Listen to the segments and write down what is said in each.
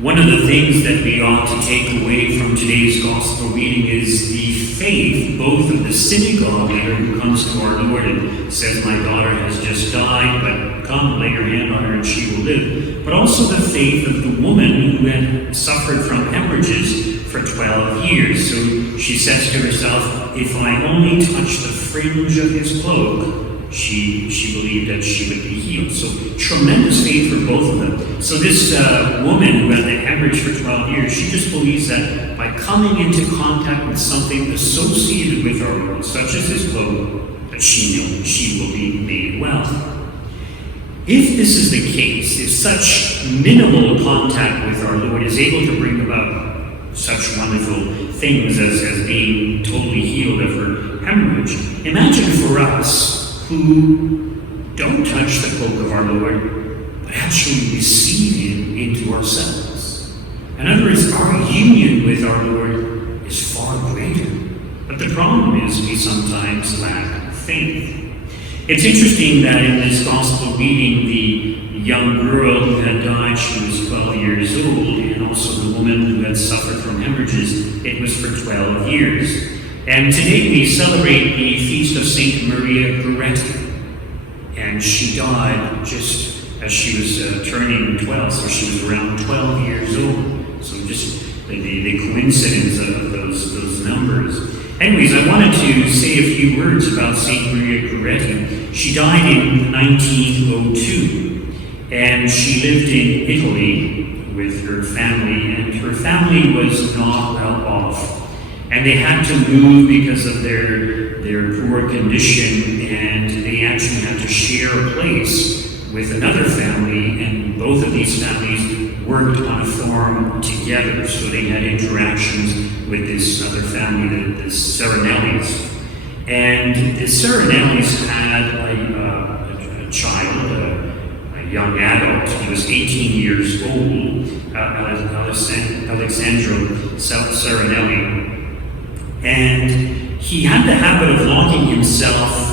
One of the things that we ought to take away from today's gospel reading is the faith, both of the synagogue leader who comes to our Lord and says, "My daughter has just died, but come, lay your hand on her and she will live." But also the faith of the woman who had suffered from hemorrhages for 12 years. So she says to herself, if I only touch the fringe of his cloak, she believed that she would be healed. So tremendous faith for both of them. So this woman who had the hemorrhage for 12 years, she just believes that by coming into contact with something associated with our Lord, such as his cloak, that she knows she will be made well. If this is the case, if such minimal contact with our Lord is able to bring about such wonderful things as being totally healed of her hemorrhage, imagine for us who don't touch the cloak of our Lord, but actually receive him into ourselves. In other words, our union with our Lord is far greater. But the problem is we sometimes lack faith. It's interesting that in this gospel reading, the young girl who had died, she was 12 years old, and also the woman who had suffered from hemorrhages, it was for 12 years. And today we celebrate the feast of Saint Maria Goretti. And she died just as she was turning 12, so she was around 12 years old. So just the coincidence of those numbers. Anyways, I wanted to say a few words about Saint Maria Goretti. She died in 1902, and she lived in Italy with her family, and her family was not well off. And they had to move because of their poor condition, and they actually had to share a place with another family, and both of these families worked on a farm together, so they had interactions with this other family, the Serenellis. And the Serenellis had a child, a young adult. He was 18 years old, Alessandro Serenelli. And he had the habit of locking himself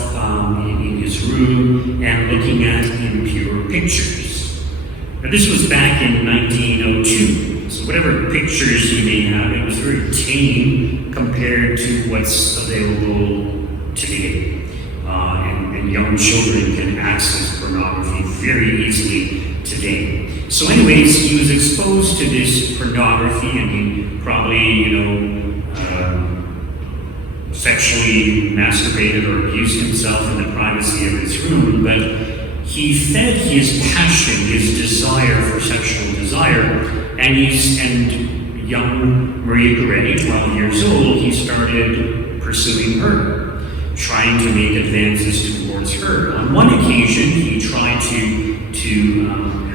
in his room and looking at impure pictures. Now, this was back in 1902, so whatever pictures he may have, it was very tame compared to what's available today. And young children can access pornography very easily today. So anyways, he was exposed to this pornography, and he probably, sexually masturbated or abused himself in the privacy of his room, but he fed his passion, his desire for sexual desire, and young Maria Goretti, 12 years old, he started pursuing her, trying to make advances towards her. On one occasion, he tried to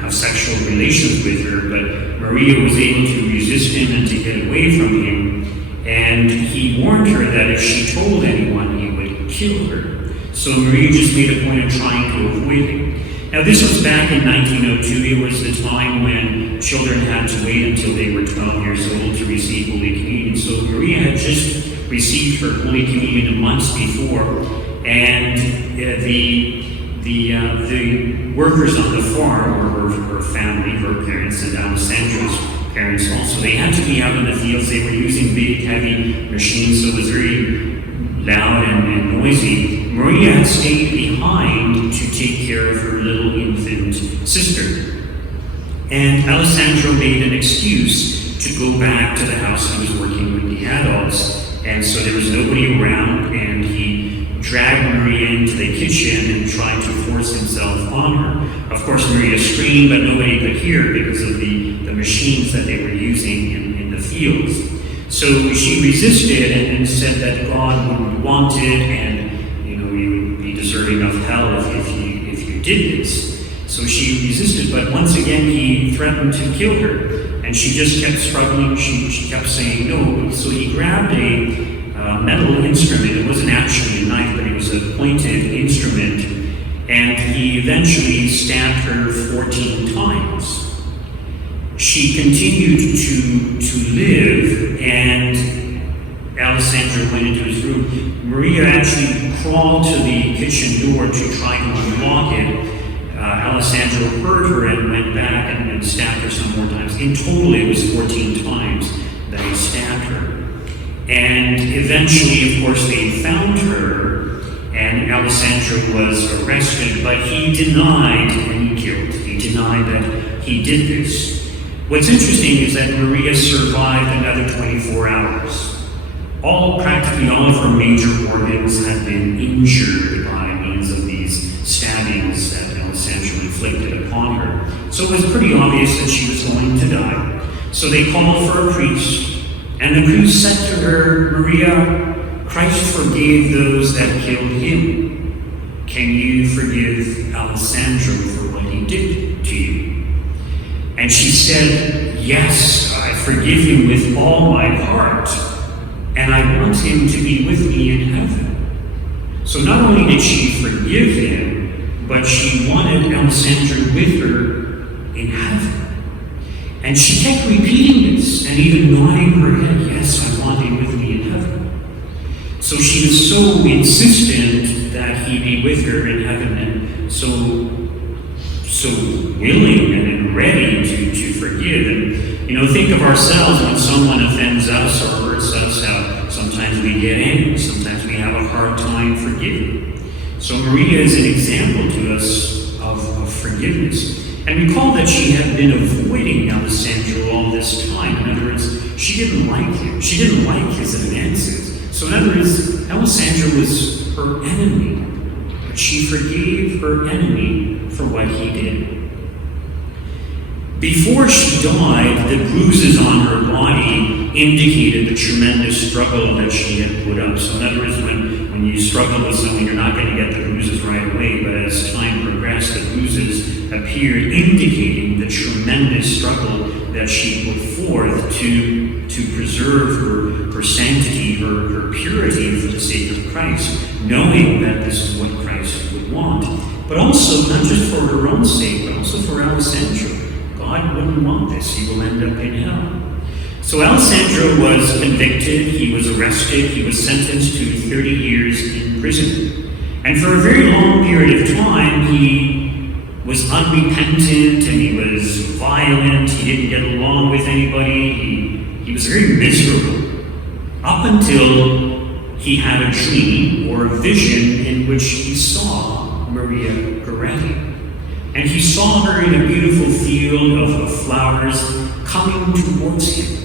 have sexual relations with her, but Maria was able to resist him and to get away from him. And he warned her that if she told anyone, he would kill her. So Maria just made a point of trying to avoid him. Now, this was back in 1902. It was the time when children had to wait until they were 12 years old to receive Holy Communion. So Maria had just received her Holy Communion months before, and the workers on the farm, or her family, her parents, and Alessandro's parents also, they had to be out in the fields. They were using big, heavy machines, so it was very loud and noisy. Maria had stayed behind to take care of her little infant sister. And Alessandro made an excuse to go back to the house. He was working with the adults, and so there was nobody around, and he dragged Maria into the kitchen and tried to force himself on her. Of course, Maria screamed, but nobody could hear because of the machines that they were using in the fields. So she resisted and said that God wouldn't want it, and you would be deserving of hell if you did this. So she resisted, but once again he threatened to kill her, and she just kept struggling. She kept saying no. So he grabbed a metal instrument. It wasn't actually a knife, but it was a pointed instrument, and he eventually stabbed her 14 times. She continued to live, and Alessandro went into his room. Maria actually crawled to the kitchen door to try to unlock it. Alessandro heard her and went back and stabbed her some more times. In total, it was 14 times that he stabbed her. And eventually, of course, they found her, and Alessandro was arrested, but he denied any guilt. He denied that he did this. What's interesting is that Maria survived another 24 hours. Practically all of her major organs had been injured by means of these stabbings that Alessandro inflicted upon her. So it was pretty obvious that she was going to die. So they called for a priest, and the priest said to her, "Maria, Christ forgave those that killed him. Can you forgive Alessandro for what he did to you?" And she said, "Yes, I forgive him with all my heart, and I want him to be with me in heaven." So not only did she forgive him, but she wanted Alessandro with her in heaven. And she kept repeating this and even nodding her head, "Yes, I want him with me in heaven." So she was so insistent that he be with her in heaven, and so willing and ready to forgive. And think of ourselves when someone offends us or hurts us, how sometimes we get angry, sometimes we have a hard time forgiving. So Maria is an example to us of forgiveness. And recall that she had been avoiding Alessandro all this time. In other words, she didn't like him. She didn't like his advances. So in other words, Alessandro was her enemy. But she forgave her enemy for what he did. Before she died, the bruises on her body indicated the tremendous struggle that she had put up. So in other words, when you struggle with someone, you're not going to get the bruises right away, but as time progressed, the bruises appeared, indicating the tremendous struggle that she put forth to preserve her sanctity, her purity for the sake of Christ, knowing that this is what Christ would want. But also, not just for her own sake, but also for Alessandro. God wouldn't want this. He will end up in hell. So Alessandro was convicted, he was arrested, he was sentenced to 30 years in prison. And for a very long period of time, he was unrepentant and he was violent, he didn't get along with anybody, he was very miserable. Up until he had a dream or a vision in which he saw Maria Goretti. And he saw her in a beautiful field of flowers coming towards him.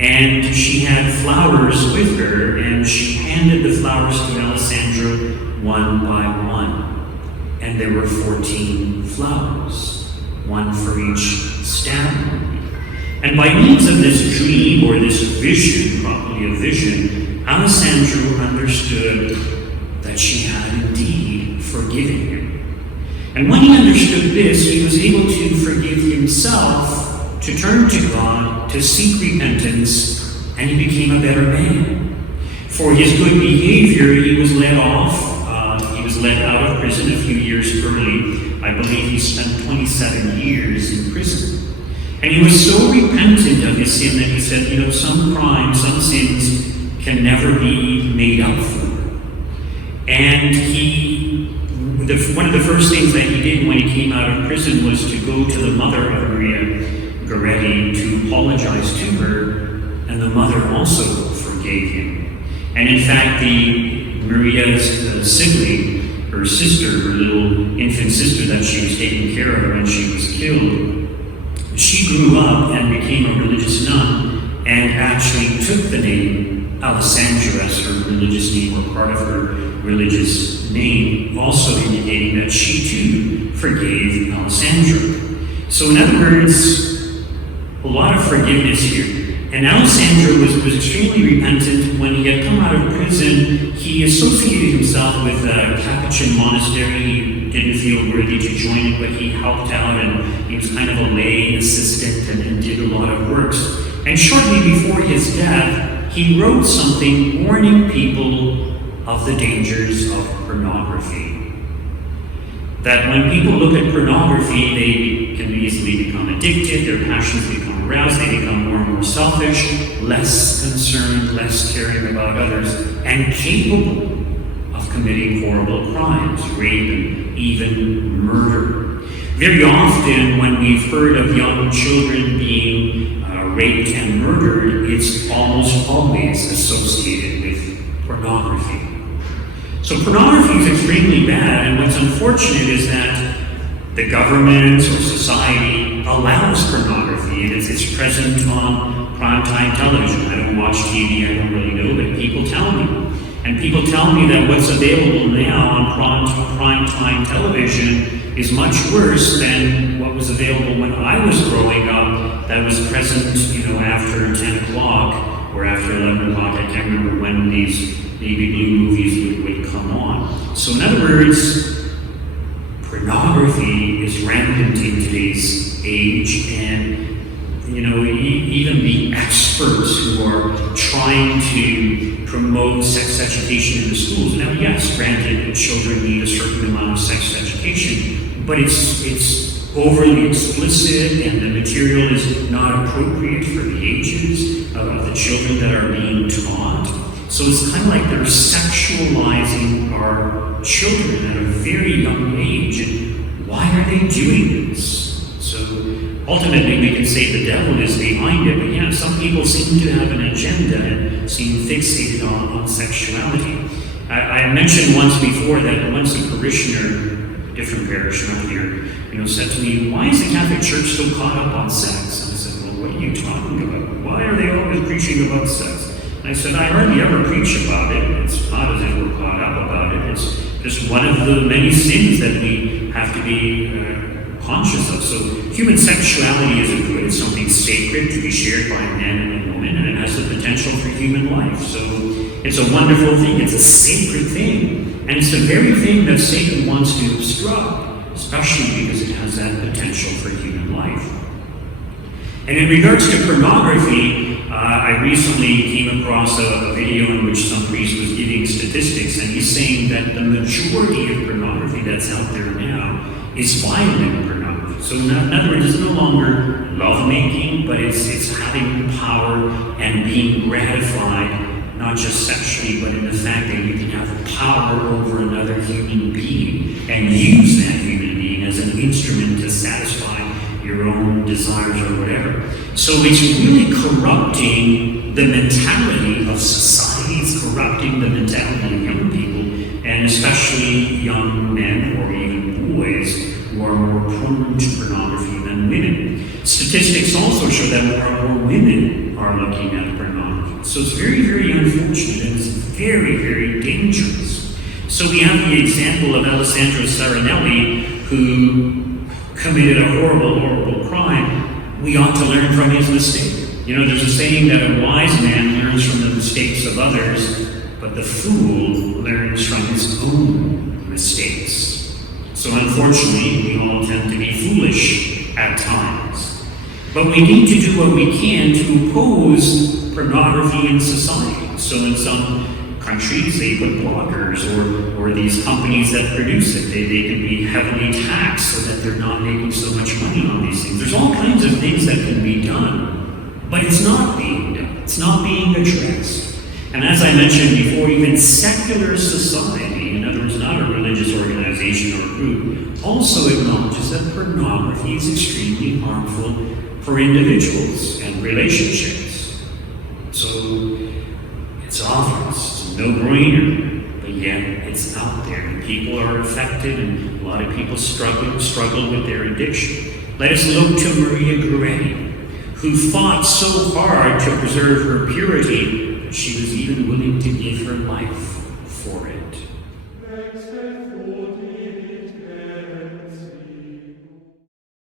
And she had flowers with her, and she handed the flowers to Alessandro one by one. And there were 14 flowers, one for each stem. And by means of this dream, or this vision, probably a vision, Alessandro understood that she had indeed forgiven him. And when he understood this, he was able to forgive himself, to turn to God, to seek repentance, and he became a better man. For his good behavior, he was let off. He was let out of prison a few years early. I believe he spent 27 years in prison. And he was so repentant of his sin that he said, some crimes, some sins can never be made up for. And one of the first things that he did when he came out of prison was to go to the mother of Maria Goretti to apologize to her, and the mother also forgave him. And in fact, Maria's sibling, her sister, her little infant sister that she was taking care of when she was killed, she grew up and became a religious nun and actually took the name Alessandro as her religious name, or part of her religious name, also indicating that she too forgave Alessandro. So in other words, a lot of forgiveness here. And Alessandro was extremely repentant. When he had come out of prison, he associated himself with a Capuchin monastery. He didn't feel worthy to join it, but he helped out, and he was kind of a lay assistant and did a lot of works. And shortly before his death, he wrote something warning people of the dangers of pornography. That when people look at pornography, they can easily become addicted, their passions become aroused, they become more and more selfish, less concerned, less caring about others, and capable of committing horrible crimes, rape, and even murder. Very often, when we've heard of young children being raped and murdered, it's almost always associated with pornography. So pornography is extremely bad, and what's unfortunate is that the government or society allows pornography, and it's present on primetime television. I don't watch TV, I don't really know, but people tell me. And people tell me that what's available now on primetime television is much worse than what was available when I was growing up, that was present, after 10 o'clock or after 11 o'clock. I can't remember when these baby blue movies would come on. So in other words, pornography is rampant in today's age, and even the experts who are trying to promote sex education in the schools. Now, yes, granted, that children need a certain amount of sex education, but it's overly explicit, and the material is not appropriate for the ages of the children that are being taught. So it's kind of like they're sexualizing our children at a very young age. And why are they doing this? So ultimately we can say the devil is behind it, but yeah, some people seem to have an agenda and seem fixated on sexuality. I mentioned once before that once a parishioner, different parish up here, said to me, "Why is the Catholic Church so caught up on sex?" And I said, "Well, what are you talking about? Why are they always preaching about sex?" And I said, "I hardly ever preach about it. It's not as if we're caught up about it. It's just one of the many sins that we have to be conscious of. So human sexuality isn't good. It's something sacred to be shared by a man and a woman, and it has the potential for human life. So it's a wonderful thing. It's a sacred thing. And it's the very thing that Satan wants to obstruct, especially because it has that potential for human life." And in regards to pornography, I recently came across a video in which some priest was giving statistics, and he's saying that the majority of pornography that's out there now is violent pornography. So in other words, it's no longer lovemaking, but it's having power and being gratified, not just sexually, but in the fact that you can have power over another human being and use that human being as an instrument to satisfy your own desires or whatever. So it's really corrupting the mentality of society. It's corrupting the mentality of young people, and especially young men or even boys who are more prone to pornography than women. Statistics also show that more and more women are looking at pornography. So it's very, very unfortunate, and it's very, very dangerous. So we have the example of Alessandro Saranelli, who committed a horrible, horrible crime. We ought to learn from his mistake. There's a saying that a wise man learns from the mistakes of others, but the fool learns from his own mistakes. So unfortunately, we all tend to be foolish at times. But we need to do what we can to oppose pornography in society. So in some countries, they put bloggers or these companies that produce it. They can be heavily taxed so that they're not making so much money on these things. There's all kinds of things that can be done, but it's not being done. It's not being addressed. And as I mentioned before, even secular society, in other words, not a religious organization or group, also acknowledges that pornography is extremely harmful for individuals and relationships. So it's obvious. No-brainer, but yet it's out there, and people are affected, and a lot of people struggle with their addiction. Let us look to Maria Goretti, who fought so hard to preserve her purity that she was even willing to give her life for it.